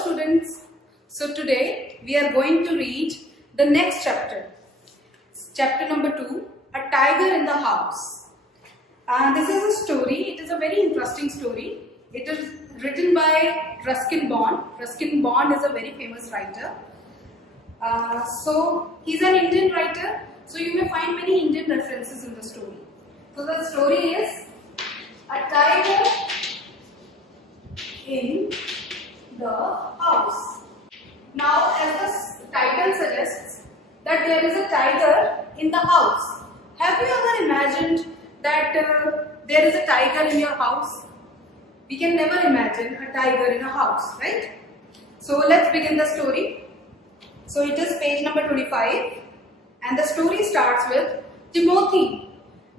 students. So today we are going to read the next chapter. Chapter number 2, A Tiger in the House. This is a story. It is a very interesting story. It is written by Ruskin Bond. Ruskin Bond is a very famous writer. So he's an Indian writer. So you may find many Indian references in the story. So the story is A Tiger in the House. Now, as the title suggests, that there is a tiger in the house. Have you ever imagined that there is a tiger in your house? We can never imagine a tiger in a house, right? So let's begin the story. So it is page number 25, and the story starts with Timothy,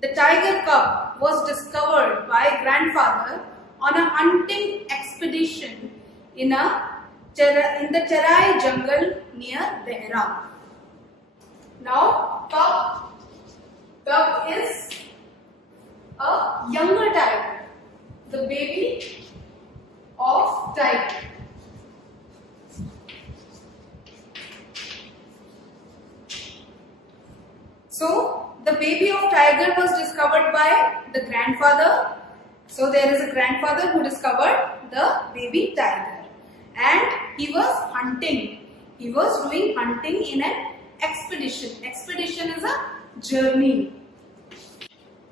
the tiger cub, was discovered by grandfather on a hunting expedition in the Terai jungle near Dehra. Now, cub is a younger tiger, the baby of tiger. So, the baby of tiger was discovered by the grandfather. So, there is a grandfather who discovered the baby tiger, and he was hunting. He was doing hunting in an expedition. Expedition is a journey.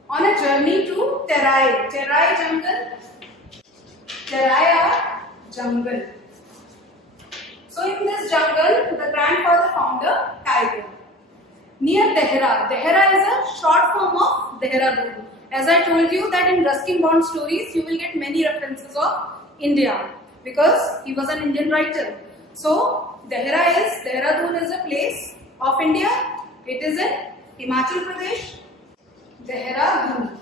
On a journey to Terai jungle. Terai jungle. So, in this jungle, the grandfather found a tiger. Near Dehra. Dehra is a short form of Dehradun. As I told you that in Ruskin Bond stories, you will get many references of India because he was an Indian writer. So, Dehradun is a place of India. It is in Himachal Pradesh. Dehradun.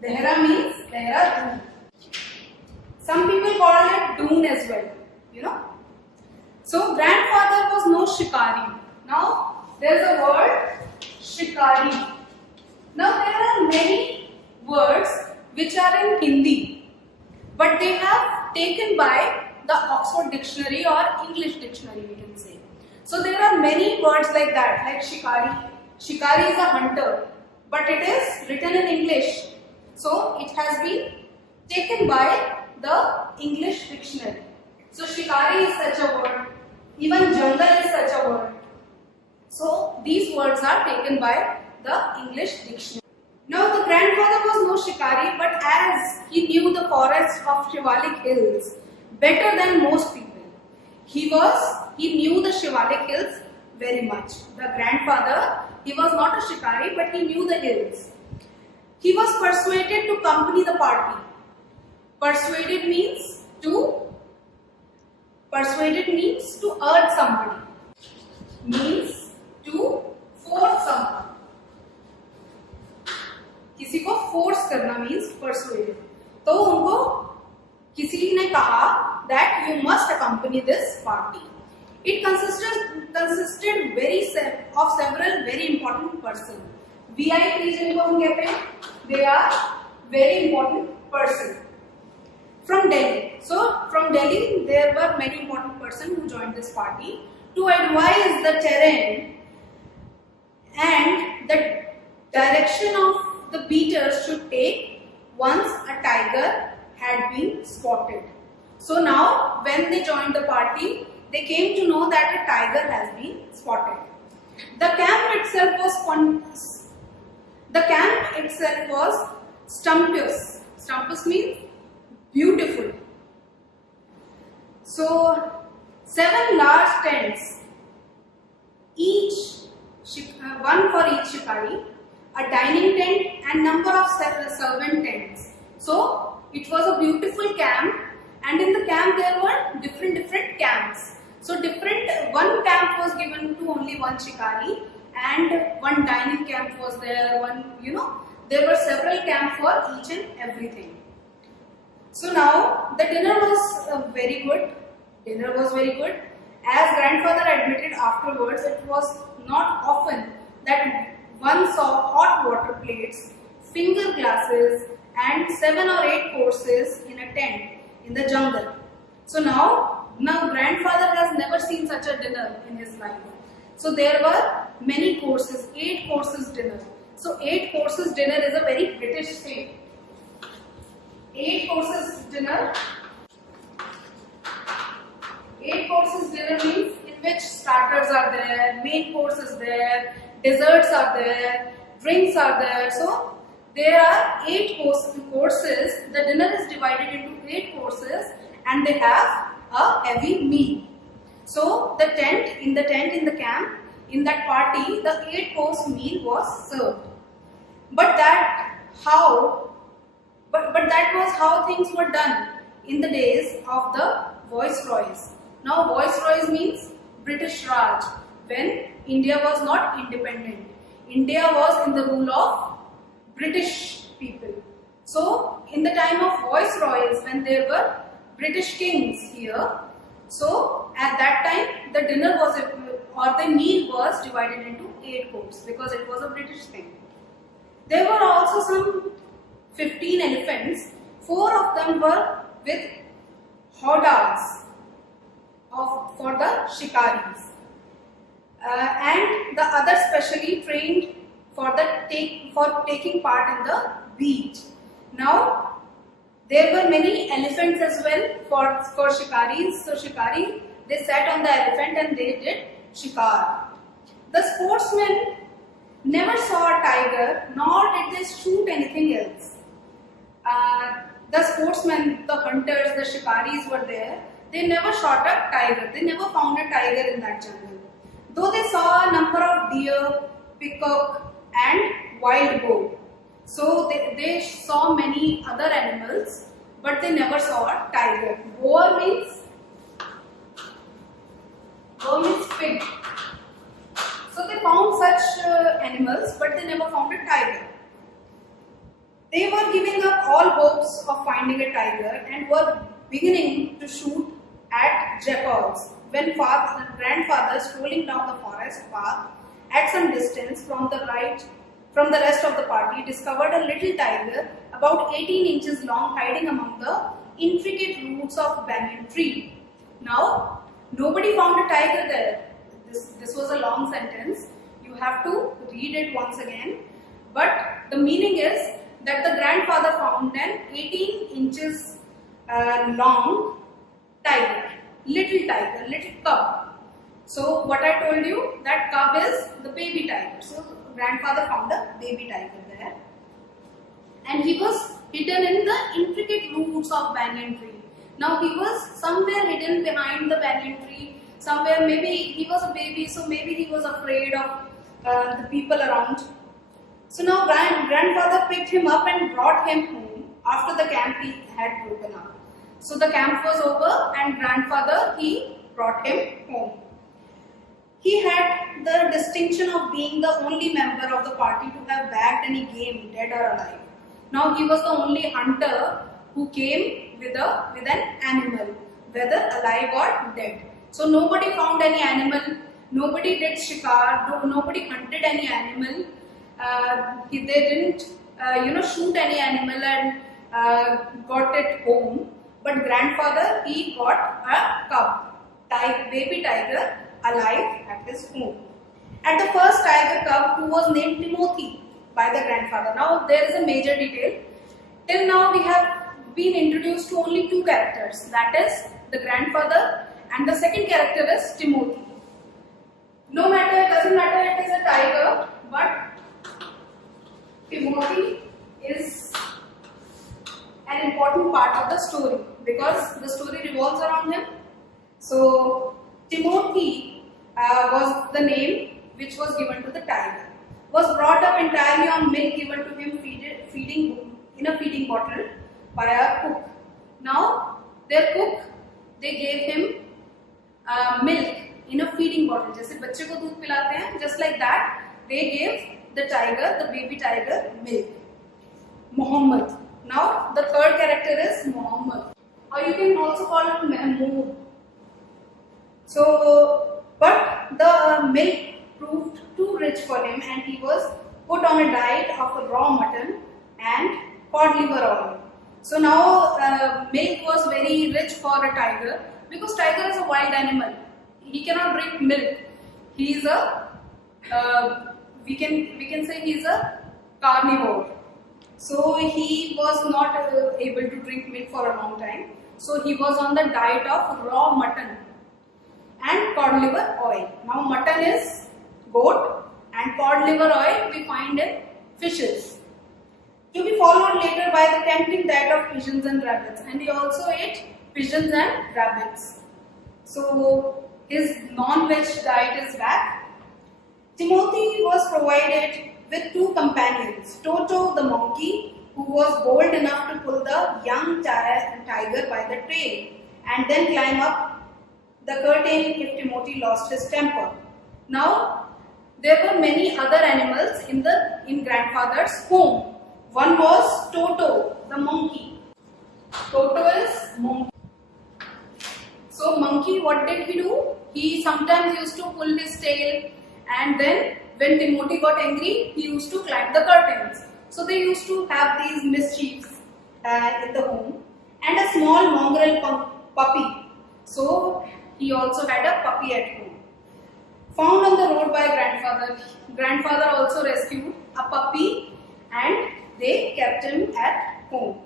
Dehra means Dehradun. Some people call it Doon as well, you know. So, grandfather was no shikari. Now, there is a word shikari. Now, there are many words which are in Hindi, but they have taken by the Oxford Dictionary or English Dictionary, we can say. So, there are many words like that, like shikari. Shikari is a hunter, but it is written in English. So, it has been taken by the English Dictionary. So, shikari is such a word. Even jungle is such a word. So, these words are taken by the English Dictionary. Now, the grandfather was no shikari, but as he knew the forests of Shivalik Hills better than most people, he knew the Shivalik Hills very much. The grandfather, he was not a shikari, but he knew the hills. He was persuaded to accompany the party. Persuaded means to urge somebody. Means to force someone. किसी को force करना means persuade. तो उनको किसी ने कहा that you must accompany this party. It consisted of several very important persons. VIPs जिनको हम कहते हैं, they are very important person from Delhi. So from Delhi there were many important persons who joined this party to advise the terrain and the direction of the beaters should take once a tiger had been spotted. So now when they joined the party, they came to know that a tiger has been spotted. The camp itself was stumpous. Stumpous means beautiful. So 7 large tents, one for each shikari, a dining tent and number of servant tents. So it was a beautiful camp, and in the camp there were different camps. So one camp was given to only one shikari, and one dining camp was there, there were several camps for each and everything. So now the dinner was very good. As grandfather admitted afterwards, it was not often that one saw hot water plates, finger glasses and 7 or 8 courses in a tent in the jungle. So now Now grandfather has never seen such a dinner in his life. So there were many courses, 8 courses dinner. So 8 courses dinner is a very British thing. 8 courses dinner. 8 courses dinner means in which starters are there, main course is there, desserts are there, drinks are there. So there are 8 courses. The dinner is divided into 8 courses and they have a heavy meal. So the tent in the camp, in that party, the 8-course meal was served. But that was how things were done in the days of the viceroys. Now viceroys means British Raj, when India was not independent. India was in the rule of British people. So in the time of viceroys, when there were British kings here, so at that time the dinner was, or the meal was divided into 8 courses because it was a British thing. There were also some 15 elephants. 4 of them were with howdahs for the shikaris, and the others specially trained for taking part in the beach. Now there were many elephants as well for shikaris. So shikari, they sat on the elephant and they did shikar. The sportsmen never saw a tiger, nor did they shoot anything else. The sportsmen, the hunters, the shikaris were there. They never shot a tiger. They never found a tiger in that jungle. Though they saw a number of deer, peacock and wild boar. So they saw many other animals, but they never saw a tiger. Boar means pig. So they found such animals, but they never found a tiger. They were giving up all hopes of finding a tiger and were beginning to shoot at jackals when grandfather, strolling down the forest path at some distance from the rest of the party, discovered a little tiger about 18 inches long hiding among the intricate roots of banyan tree. Now, nobody found a tiger there. This was a long sentence. You have to read it once again. But the meaning is that the grandfather found an 18 inches long tiger, little cub. So what I told you, that cub is the baby tiger. So grandfather found a baby tiger there, and he was hidden in the intricate roots of banyan tree. Now he was somewhere hidden behind the banyan tree, somewhere. Maybe he was a baby, so maybe he was afraid of the people around. So now grandfather picked him up and brought him home after the camp had broken up. So the camp was over and grandfather, he brought him home. He had the distinction of being the only member of the party to have bagged any game, dead or alive. Now he was the only hunter who came with an animal, whether alive or dead. So nobody found any animal, nobody did shikar, nobody hunted any animal. They didn't shoot any animal and got it home. But grandfather, he got a cub, baby tiger, alive at his home. At the first tiger cub, who was named Timothy by the grandfather. Now there is a major detail. Till now we have been introduced to only 2 characters, that is the grandfather, and the second character is Timothy. No matter, it doesn't matter it is a tiger, but Timothy is an important part of the story because the story revolves around him. So Timothy was the name which was given to the tiger. Was brought up entirely on milk given to him in a feeding bottle by a cook. Now their cook, they gave him milk in a feeding bottle. जैसे बच्चे को दूध पिलाते हैं, just like that, they gave the tiger, the baby tiger, milk. Muhammad. Now the third character is Muhammad, or you can also call it Mahmood. So, but the milk proved too rich for him, and he was put on a diet of raw mutton and cod liver oil. So now milk was very rich for a tiger, because tiger is a wild animal. He cannot drink milk. He is a we can say he is a carnivore. So he was not able to drink milk for a long time. So he was on the diet of raw mutton and cod liver oil. Now mutton is goat and cod liver oil we find in fishes. To be followed later by the tempting diet of pigeons and rabbits, and he also ate pigeons and rabbits. So his non-veg diet is back. Timothy was provided with two companions, Toto the monkey, who was bold enough to pull the young tiger by the tail and then climb up the curtain if Timothy lost his temper. Now, there were many other animals in grandfather's home. One was Toto, the monkey. Toto is monkey. So monkey, what did he do? He sometimes used to pull his tail, and then when Timothy got angry, he used to climb the curtains. So they used to have these mischiefs in the home. And a small mongrel puppy. So he also had a puppy at home. Found on the road by grandfather. Grandfather also rescued a puppy and they kept him at home.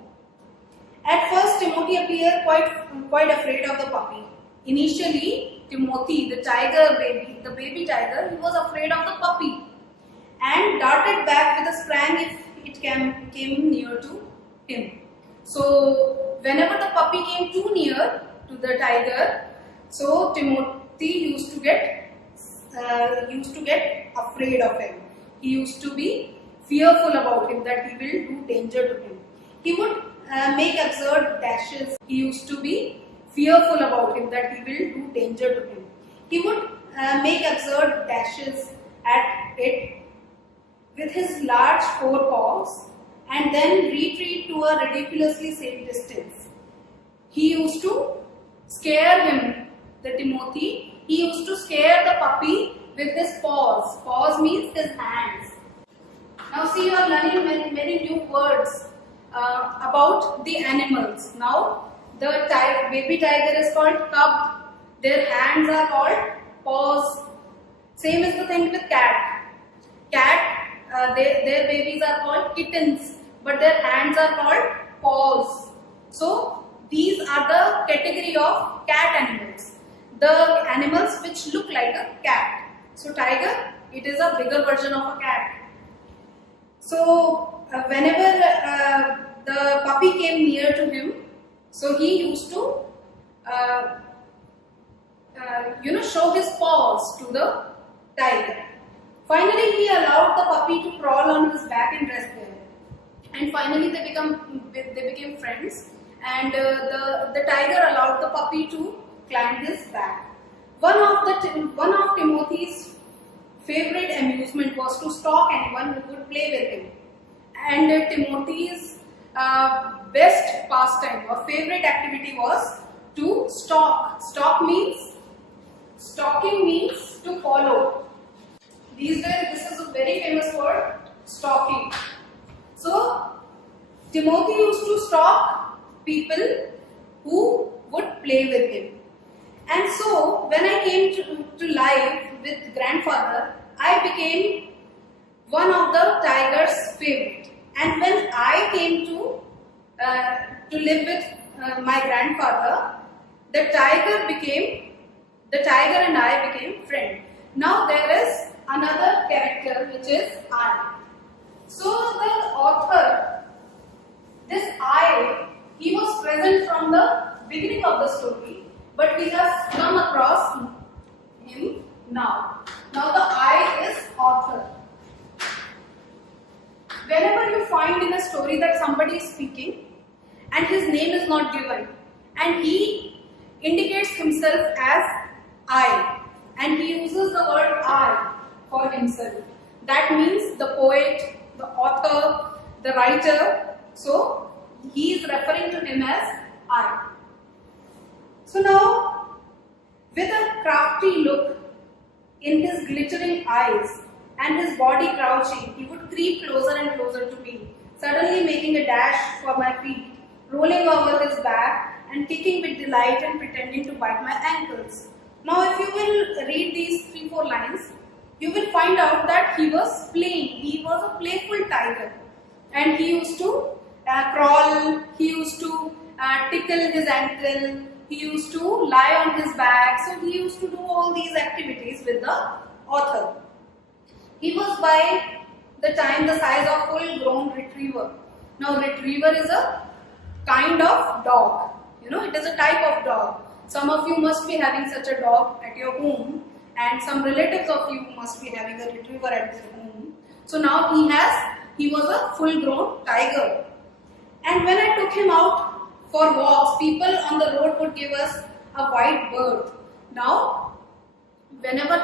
At first, Timothy appeared quite afraid of the puppy. Initially, Timothy, the tiger baby, the baby tiger, he was afraid of the puppy and darted back with a sprang if it came near to him. So, whenever the puppy came too near to the tiger, so Timothy used to get afraid of him. He used to be fearful about him, that he will do danger to him. He would make absurd dashes. He used to be fearful about him, that he will do danger to him. He would make absurd dashes at it with his large forepaws and then retreat to a ridiculously safe distance. He used to scare him, the Timothy. He used to scare the puppy with his paws. Paws means his hands. Now see, you are learning many new words about the animals. Now the baby tiger is called cub. Their hands are called paws. Same is the thing with cat. Their babies are called kittens, but their hands are called paws. So these are the category of cat animals. The animals which look like a cat. So tiger, it is a bigger version of a cat. So whenever the puppy came near to him, so he used to show his paws to the tiger. Finally, he allowed the puppy to crawl on his back and rest there. And finally, they became friends. And the tiger allowed the puppy to climb his back. One of Timothy's favorite amusement was to stalk anyone who would play with him. And Timothy's best pastime or favorite activity was to stalk. Stalking means to follow. These days, this is a very famous word, stalking. So, Timothy used to stalk people who would play with him. And so, when I came to live with grandfather, I became one of the tiger's favorite. And when I came to live with my grandfather, the tiger and I became friends. Now there is another character which is I. So the author, this I, he was present from the beginning of the story, but we have come across him now. Now the I is author. Whenever you find in a story that somebody is speaking and his name is not given and he indicates himself as I and he uses the word I for himself, that means the poet, the author, the writer, so he is referring to him as I. So now, with a crafty look in his glittering eyes and his body crouching, he would creep closer and closer to me, suddenly making a dash for my feet, rolling over his back and kicking with delight and pretending to bite my ankles. Now if you will read these 3-4 lines, you will find out that he was playing. He was a playful tiger, and he used to crawl, he used to tickle his ankle, he used to lie on his back. So he used to do all these activities with the author. He was by the time the size of full grown retriever. Now retriever is a kind of dog, it is a type of dog. Some of you must be having such a dog at your home, and some relatives of you must be having a retriever at their home. So now he was a full grown tiger. And when I took him out for walks, people on the road would give us a white bird. Now, whenever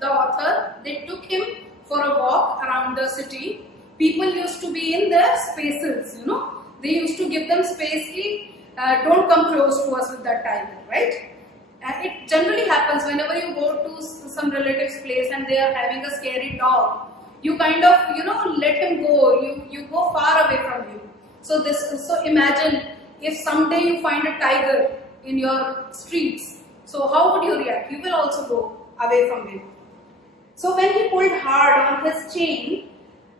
the author, they took him for a walk around the city, people used to be in their spaces, They used to give them space, don't come close to us with that tiger, right? And it generally happens whenever you go to some relative's place and they are having a scary dog. You kind of, let him go. You go far away from him. So imagine if someday you find a tiger in your streets. So how would you react? You will also go away from him. So when he pulled hard on his chain,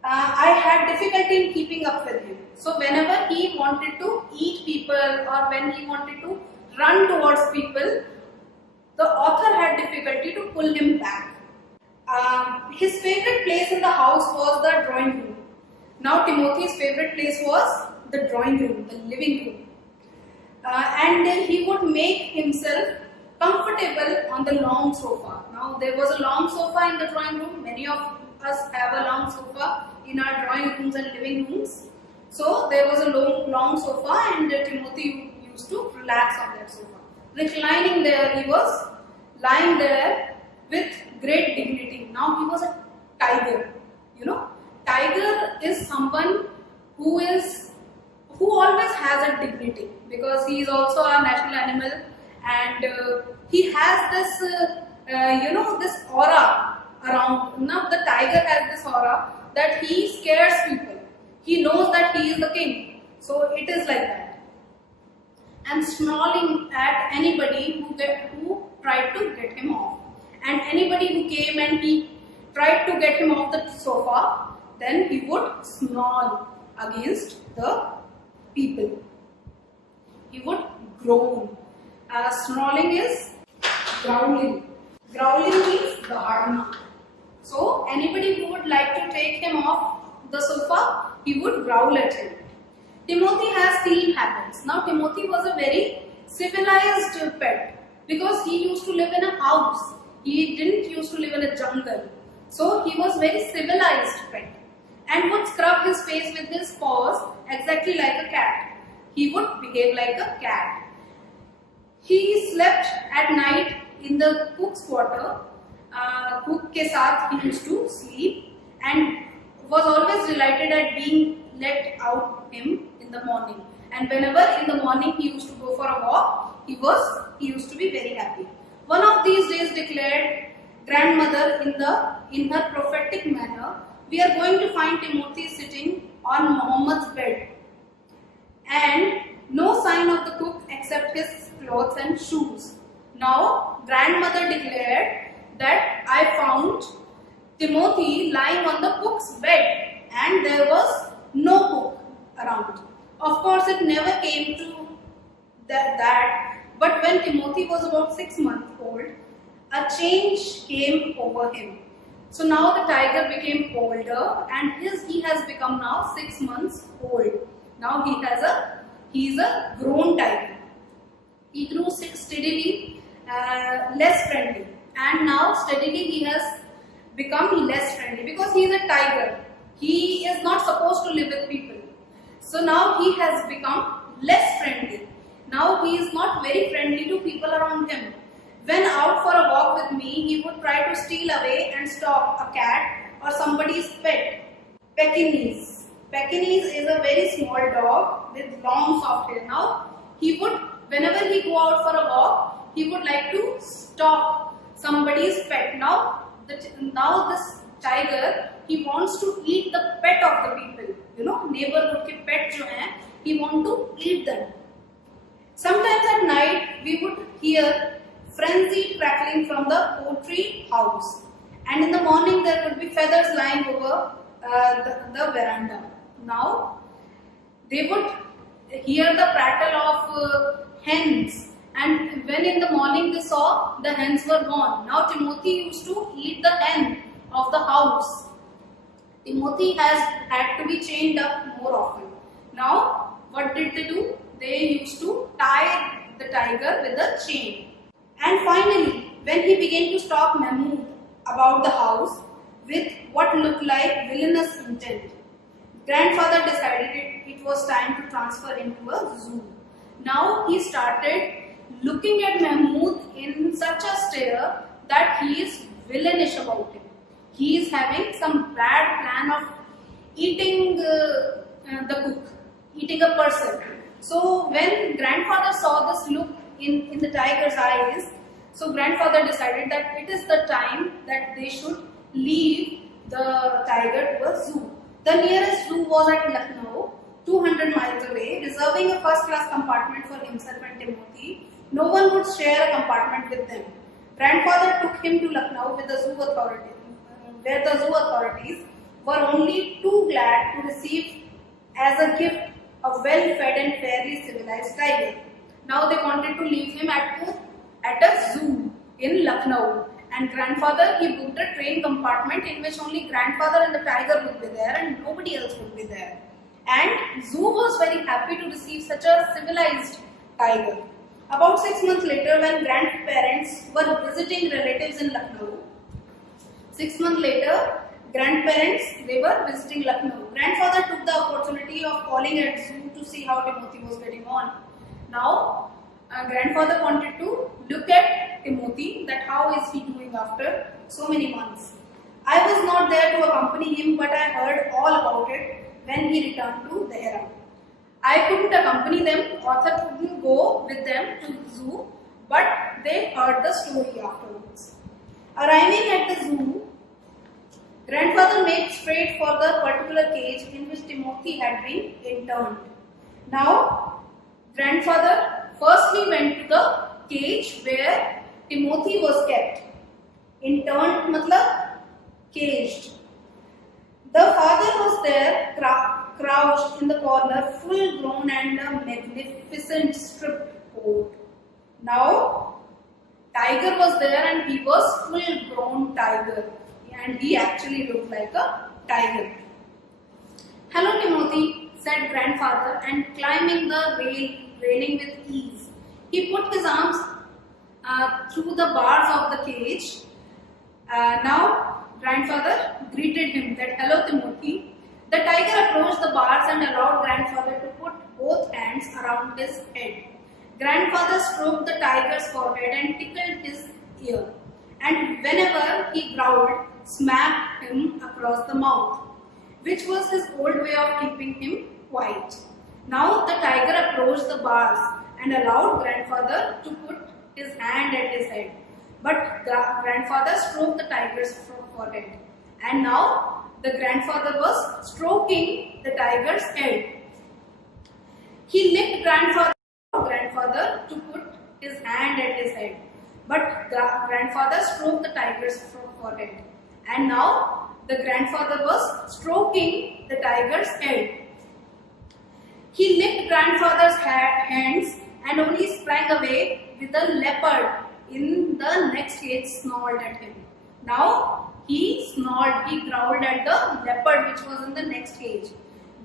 I had difficulty in keeping up with him. So whenever he wanted to eat people or when he wanted to run towards people, the author had difficulty to pull him back. His favorite place in the house was the drawing room. Now Timothy's favorite place was the drawing room, the living room. And then he would make himself comfortable on the long sofa. Now there was a long sofa in the drawing room. Many of us have a long sofa in our drawing rooms and living rooms. So there was a long sofa, and Timothy used to relax on that sofa. Reclining there, he was lying there with great dignity. Now he was a tiger. Tiger is someone who always has a dignity, because he is also our national animal, and he has this aura around. Now the tiger has this aura that he scares people. He knows that he is the king. So it is like that. And snarling at anybody who tried to get him off. And anybody who came and he tried to get him off the sofa, then he would snarl against the people. He would groan. Snarling is growling. Growling means gardener. So anybody who would like to take him off the sofa, he would growl at him. Timothy has clean habits. Now Timothy was a very civilized pet, because he used to live in a house. He didn't used to live in a jungle. So he was very civilized pet, and would scrub his face with his paws exactly like a cat. He would behave like a cat. He slept at night in the cook's quarter. Cook ke saath he used to sleep, and was always delighted at being let out him in the morning. And whenever in the morning he used to go for a walk, he used to be very happy. One of these days declared grandmother in her prophetic manner, we are going to find Timothy sitting on Muhammad's bed, and no sign of the cook except his clothes and shoes. Now grandmother declared that I found Timothy lying on the cook's bed, and there was no cook around. Of course, it never came to that, but when Timothy was about 6 months old, a change came over him. So now the tiger became older, and he has become now 6 months old. Now he is a grown tiger. He grew steadily less friendly, and now steadily he has become less friendly, because he is a tiger. He is not supposed to live with people. So now he has become less friendly. Now he is not very friendly to people around him. When out for a walk with me, he would try to steal away and stalk a cat or somebody's pet. Pekingese. Pekingese is a very small dog with long soft hair. Now whenever he go out for a walk, he would like to stalk somebody's pet. Now this tiger, he wants to eat the pet of the people. Neighborhood ke pet jo hain, he want to eat them. Sometimes at night we would hear frenzied crackling from the poultry house, and in the morning there would be feathers lying over the veranda. Now they would hear the prattle of hens, and when in the morning they saw the hens were gone. Now Timothy used to eat the hen of the house. Timothy has had to be chained up more often. Now what did they do? They used to tie the tiger with a chain. And finally, when he began to stalk Mahmood about the house with what looked like villainous intent, grandfather decided it was time to transfer him to a zoo. Now he started looking at Mahmood in such a stare that he is villainish about him. He is having some bad plan of eating the cook, eating a person. So when grandfather saw this look in the tiger's eyes, so grandfather decided that it is the time that they should leave the tiger to a zoo. The nearest zoo was at Lucknow, 200 miles away, reserving a first-class compartment for himself and Timothy. No one would share a compartment with them. Grandfather took him to Lucknow with the zoo authorities, where the zoo authorities were only too glad to receive as a gift a well-fed and fairly civilized tiger. Now they wanted to leave him at a zoo in Lucknow, and grandfather, he booked a train compartment in which only grandfather and the tiger would be there and nobody else would be there. And zoo was very happy to receive such a civilized tiger. About 6 months later, when grandparents were visiting relatives in Lucknow, 6 months later, grandparents, they were visiting Lucknow. Grandfather took the opportunity of calling at zoo to see how Timothy was getting on. Now, grandfather wanted to look at Timothy, that how is he doing after so many months. I was not there to accompany him, but I heard all about it when he returned to Dehra. I couldn't accompany them, author couldn't go with them to the zoo, but they heard the story afterwards. Arriving at the zoo, grandfather made straight for the particular cage in which Timothy had been interned. Now, grandfather firstly went to the cage where Timothy was kept. Interned matlab caged. The father was there, crouched in the corner, full grown and a magnificent stripped coat. Now, tiger was there and he was full grown tiger, and he actually looked like a tiger. Hello Timothy, said grandfather, and climbing the railing with ease. He put his arms through the bars of the cage. Now grandfather greeted him that, hello Timothy. The tiger approached the bars and allowed grandfather to put both hands around his head. Grandfather stroked the tiger's forehead and tickled his ear, and whenever he growled, smacked him across the mouth, which was his old way of keeping him quiet. Now the tiger approached the bars and allowed grandfather to put his hand at his head, but grandfather stroked the tiger's forehead, and now the grandfather was stroking the tiger's head. He licked grandfather to put his hand at his head, but grandfather stroked the tiger's forehead, and now the grandfather was stroking the tiger's head. He licked grandfather's hands and only sprang away with the leopard in the next cage snarled at him. Now he snarled, he growled at the leopard which was in the next cage.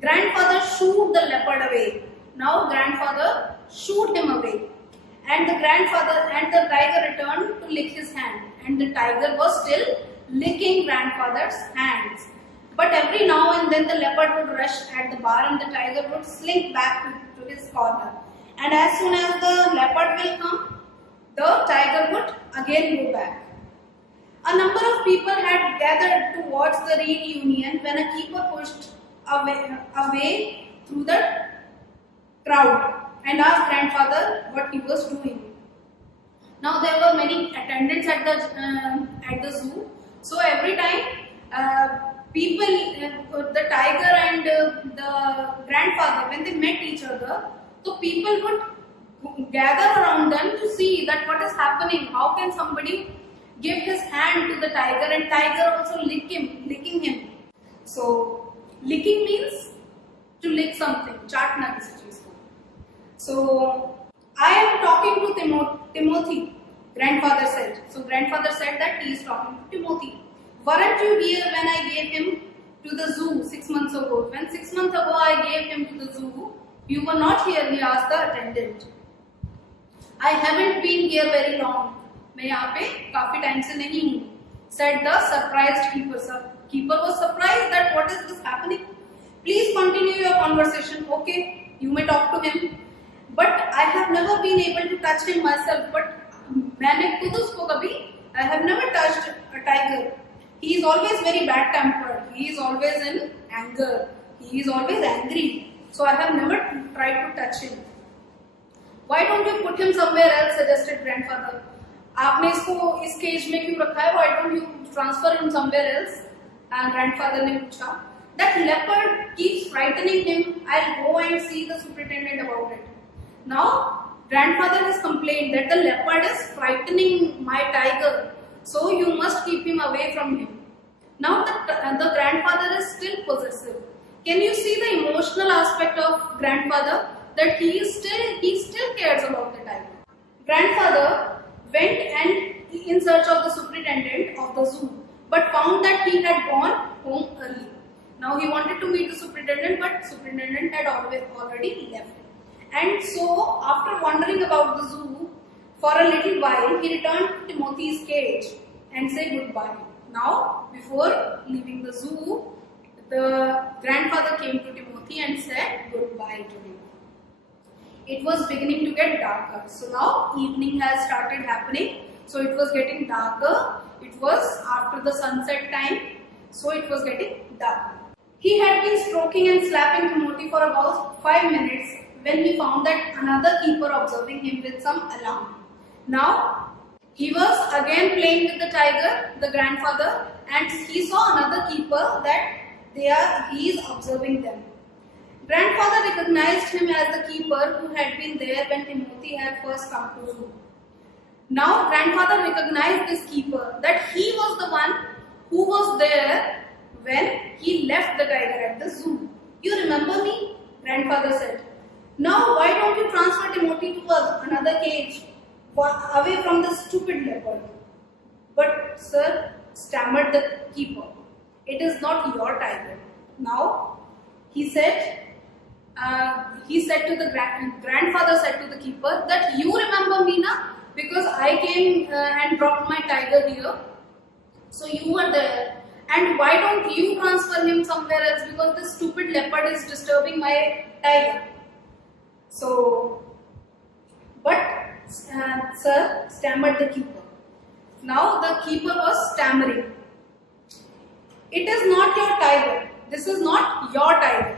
Grandfather shooed the leopard away. Now grandfather shooed him away, and the tiger returned to lick his hand, and the tiger was still licking grandfather's hands. But every now and then the leopard would rush at the bar and the tiger would slink back to his corner. And as soon as the leopard will come, the tiger would again go back. A number of people had gathered to watch the reunion when a keeper pushed away through the crowd and asked grandfather what he was doing. Now there were many attendants at the zoo, so every time people, the tiger and the grandfather, when they met each other, so people would gather around them to see that what is happening. How can somebody give his hand to the tiger and tiger also licking him? So licking means to lick something. चाटना किसी चीज को. So I am talking to Timothy. Grandfather said. So grandfather said that he is talking to Timothy. Weren't you here when I gave him to the zoo 6 months ago? When 6 months ago I gave him to the zoo, you were not here, he asked the attendant. I haven't been here very long. मैं यहाँ पे काफी time से नहीं हूँ. Said the surprised keeper. Keeper was surprised that what is this happening? Please continue your conversation. Okay, you may talk to him. But I have never been able to touch him myself. But मैंने खुद उसको कभी I have never touched a tiger. He is always very bad tempered. He is always in anger. He is always angry. So I have never tried to touch him. Why don't you put him somewhere else? Suggested grandfather. आपने इसको इस cage में क्यों रखा है? Why don't you transfer him somewhere else? And grandfather ने पूछा. That leopard keeps frightening him. I'll go and see the superintendent about it. Now grandfather has complained that the leopard is frightening my tiger. So you must keep him away from him. Now the grandfather is still possessive. Can you see the emotional aspect of grandfather? That he still cares about the tiger. Grandfather went and in search of the superintendent of the zoo, but found that he had gone home early. Now he wanted to meet the superintendent, but superintendent had already left. And so after wandering about the zoo for a little while, he returned to Timothy's cage and said goodbye. Now before leaving the zoo, the grandfather came to Timothy and said goodbye to him. It was beginning to get darker. So now evening has started happening. So it was getting darker. It was after the sunset time. So it was getting darker. He had been stroking and slapping Timothy for about 5 minutes when he found that another keeper observing him with some alarm. Now he was again playing with the tiger, the grandfather, and he saw another keeper that he is observing them. Grandfather recognized him as the keeper who had been there when Timothy had first come to zoo. Now grandfather recognized this keeper, that he was the one who was there when he left the tiger at the zoo. You remember me? Grandfather said. Now why don't you transfer Timothy to another cage, away from the stupid leopard? But sir, stammered the keeper, it is not your tiger. Now he said to the grandfather said to the keeper that you remember me na, because I came and dropped my tiger here. So you were there. And why don't you transfer him somewhere else, because this stupid leopard is disturbing my tiger. So, but sir, stammered the keeper. Now the keeper was stammering. It is not your tiger. This is not your tiger,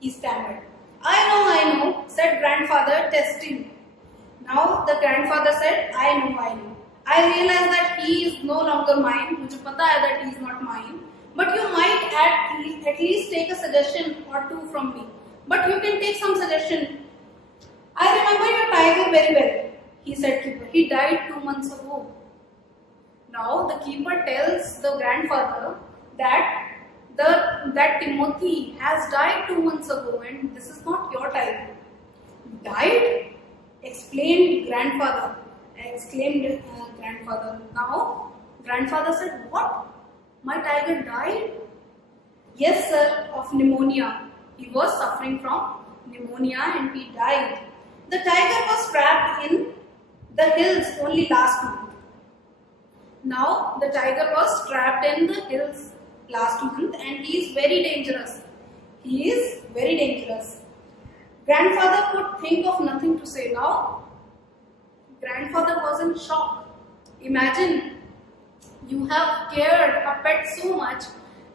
he stammered. I know, said grandfather, testing. Now the grandfather said, I know. I realize that he is no longer mine. मुझे पता है that he is not mine. But you might at least take a suggestion or two from me. But you can take some suggestion. I remember your tiger very well, he said keeper. He died 2 months ago. Now the keeper tells the grandfather that Timothy has died 2 months ago and this is not your tiger. Died? Exclaimed grandfather. Now grandfather said, what? My tiger died? Yes sir, of pneumonia. He was suffering from pneumonia and he died. The tiger was trapped in the hills only last month. Now the tiger was trapped in the hills last month and he is very dangerous. He is very dangerous. Grandfather could think of nothing to say. Now grandfather was in shock. Imagine, you have cared a pet so much,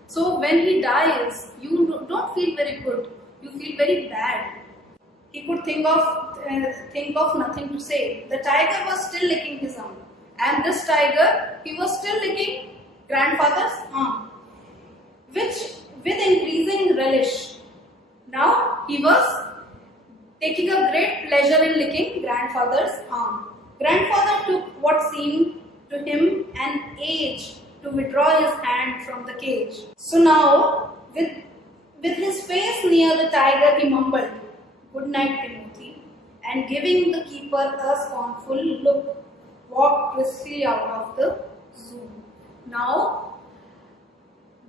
so when he dies, you don't feel very good. You feel very bad. He could think of nothing to say. The tiger was still licking his arm, and this tiger, he was still licking grandfather's arm, which with increasing relish. Now he was taking a great pleasure in licking grandfather's arm. Grandfather took what seemed to him an age to withdraw his hand from the cage. So now, with his face near the tiger, he mumbled, "Good night, Timothy," and giving the keeper a scornful look, walked briskly out of the zoo. Now,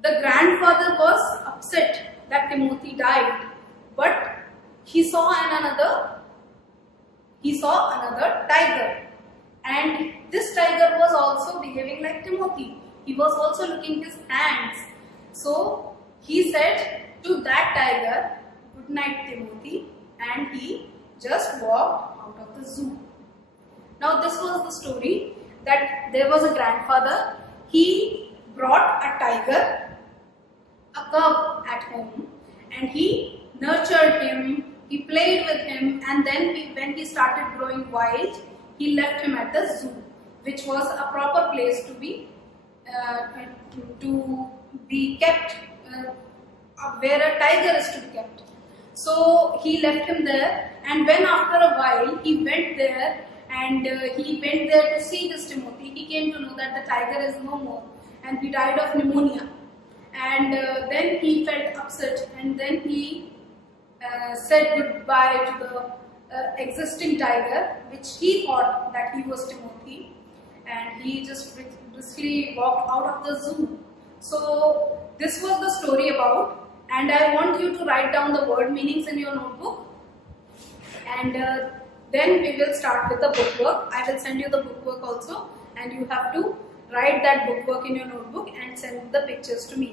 the grandfather was upset that Timothy died, but he saw another tiger, and this tiger was also behaving like Timothy. He was also licking his hands. So he said to that tiger, "Good night, Timothy," and he just walked out of the zoo. Now this was the story that there was a grandfather. He brought a tiger, a cub at home, and he nurtured him, he played with him, and then when he started growing wild, he left him at the zoo, which was a proper place to be kept, where a tiger is to be kept. So he left him there, and when after a while he went there to see this Timothy, he came to know that the tiger is no more, and he died of pneumonia. And then he felt upset, and then he said goodbye to the existing tiger, which he thought that he was Timothy, and he just briskly walked out of the zoo. So this was the story about, and I want you to write down the word meanings in your notebook, and then we will start with the bookwork. I will send you the bookwork also, and you have to write that bookwork in your notebook and send the pictures to me.